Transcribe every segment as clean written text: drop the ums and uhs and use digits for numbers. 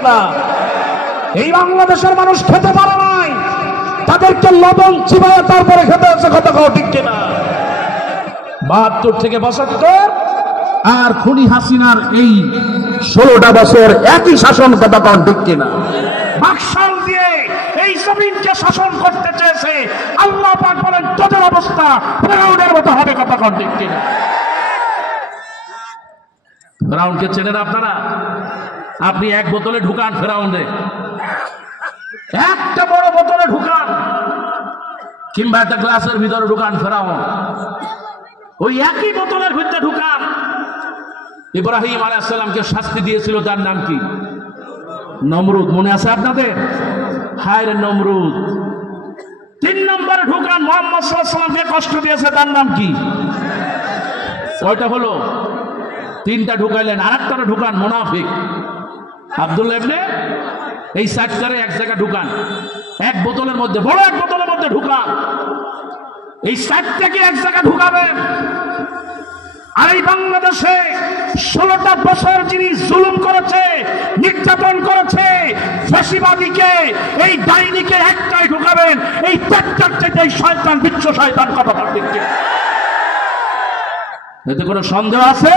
কিনা? এই বাংলাদেশের মানুষ খেতে পারে নাই, তাদেরকে লবণ চিবায় তারপরে খেতে হচ্ছে, কথা কও ঠিক কিনা? 72 থেকে 72 আর খুনি হাসিনার এই 16টা বছর একই শাসন, কথা কও ঠিক কিনা? বাকশাল দিয়ে এই জমিনকে শাসন করতে চেয়েছে, আল্লাহ পাক বলেন তোদের অবস্থা ফেরাউনের মতো হবে, কথা কও ঠিক কিনা? ফেরাউনকে চেনেন আপনারা? আপনি এক বোতলে ঢুকান ফেরাউনে, একটা বড় বোতলে ঢুকান কিংবা একটা গ্লাসের ভিতরে ঢুকান ফেরাউন, ওই একই বোতলের ভিতরে ঢুকান। ইব্রাহিম আলাইহিস সালামকে শাস্তি দিয়েছিল, তার নাম কি? নমরুদ। মনে আছে আপনাদের? হায় রে নমরুদ। 3 নম্বরে ঢুকান মুহাম্মদ সাল্লাল্লাহু আলাইহি ওয়াসাল্লামকে কষ্ট দিয়েছে, তার নাম কি? কয়টা হলো? 3টা ঢুকাইলেন, আরেকটা ঢুকান মুনাফিক আব্দুল্লাহ ইবনে, এই 4টারে এক জায়গা ঢুকান, এক বোতলের মধ্যে, বড় এক বোতলের মধ্যে ঢুকান। এই 4টাকে এক জায়গা ঢুকাবেন। আর এই বাংলাদেশে 16টা বছর যিনি জুলুম করেছে, নির্যাতন করেছে, ফাঁসিবাদীকে, এই ডাইনিকে একটাই ঢুকাবেন, এই পেটটার চাইতে এই শয়তান, বিচ্ছ শয়তান, কথা ঠিক কি? এতে কোনো সন্দেহ আছে?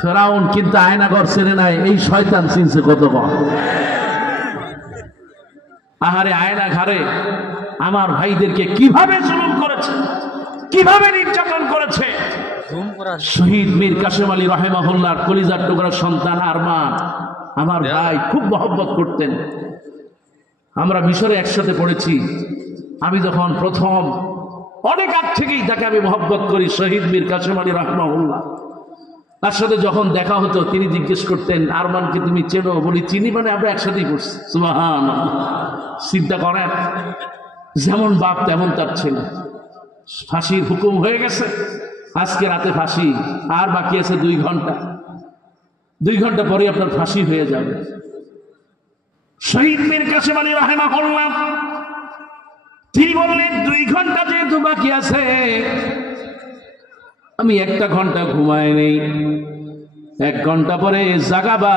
ফেরাউন কিন্তু আয়নাঘর চেনে নাই, এই শয়তান চিনছে কত বড়। আহারে আয়না ঘরে আমার ভাইদেরকে কিভাবে জুলুম করেছে, কিভাবে নির্যাতন করেছে। শহীদ মীর কাসেম আলী রাহিমাহুল্লাহর কলিজার টুকরা সন্তান আরমান, আমার ভাই, খুব মহব্বত করতেন। আমরা মিশরে একসাথে পড়েছি। আমি যখন প্রথম, অনেক আগ থেকেই তাকে আমি মহব্বত করি, শহীদ মীর কাসেম আলী রাহিমাহুল্লাহ। তার সাথে যখন দেখা হতো তিনি জিজ্ঞেস করতেন, আরমানকে তুমি চেনো? বলি চিনি, মানে আমরা একসাথেই করছি। সুবহানাল্লাহ। চিন্তা করেন, যেমন বাপ তেমন তার ছেলে। ফাঁসির হুকুম হয়ে গেছে, আজকে রাতে ফাঁসি, আর বাকি আছে 2 ঘন্টা। 2 ঘন্টা পরে আপনার ফাঁসি হয়ে যাবে। শহীদ মীর কাসেম আলী রাহিমাহুল্লাহ তিনি বললেন, 2 ঘন্টা যেহেতু বাকি আছে, আমি 1টা ঘন্টা ঘুমাই নেই, 1 ঘন্টা পরে জাগাবা,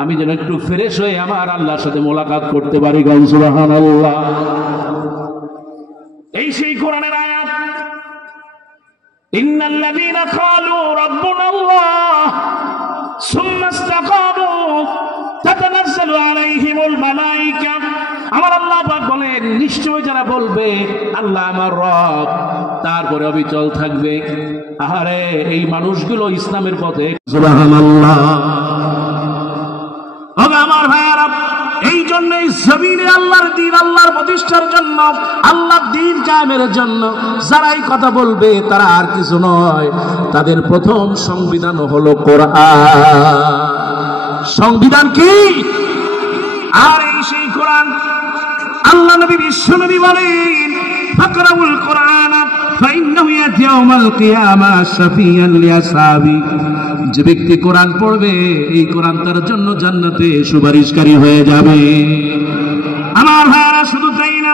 আমি যেন একটু ফ্রেশ হয়ে আমার আল্লাহর সাথে মোলাকাত করতে পারি। সুবহানাল্লাহ। এই সেই কোরআনের আয়াত, ইন্নাল্লাযীনা ক্বালু রাব্বুনাল্লাহ সুম্মা ইসতাকামু তাতানাজ্জালু আলাইহিমুল মালায়েকা। আমার আল্লাহ পাক বলেন, নিশ্চয় যারা বলবে আল্লাহ আমার রব, তারপরে অবিচল থাকবে, আহারে এই মানুষগুলো ইসলামের পথে। সুবহানাল্লাহ। আমার ভাইয়ারা, এই জন্যই জমিনে আল্লাহর দ্বীন, আল্লাহর প্রতিষ্ঠার জন্য, আল্লাহর দ্বীন কায়েমের জন্য যারাই কথা বলবে তারা আর কিছু নয়, তাদের প্রথম সংবিধান হলো কোরআন। সংবিধান কি? আর এই সেই কোরআন। আল্লাহ নবী, বিশ্ব নবী বলেন, ফাকরাউল কোরআন ফাইন্নাহু ইয়াতি ইয়াউমাল কিয়ামা শাফিয়ান লিআসহাবি। যে ব্যক্তি কোরআন পড়বে, এই কোরআন তার জন্য জান্নাতে সুপারিশকারী হয়ে যাবে। আমার ভাইরা, শুধু তাই না,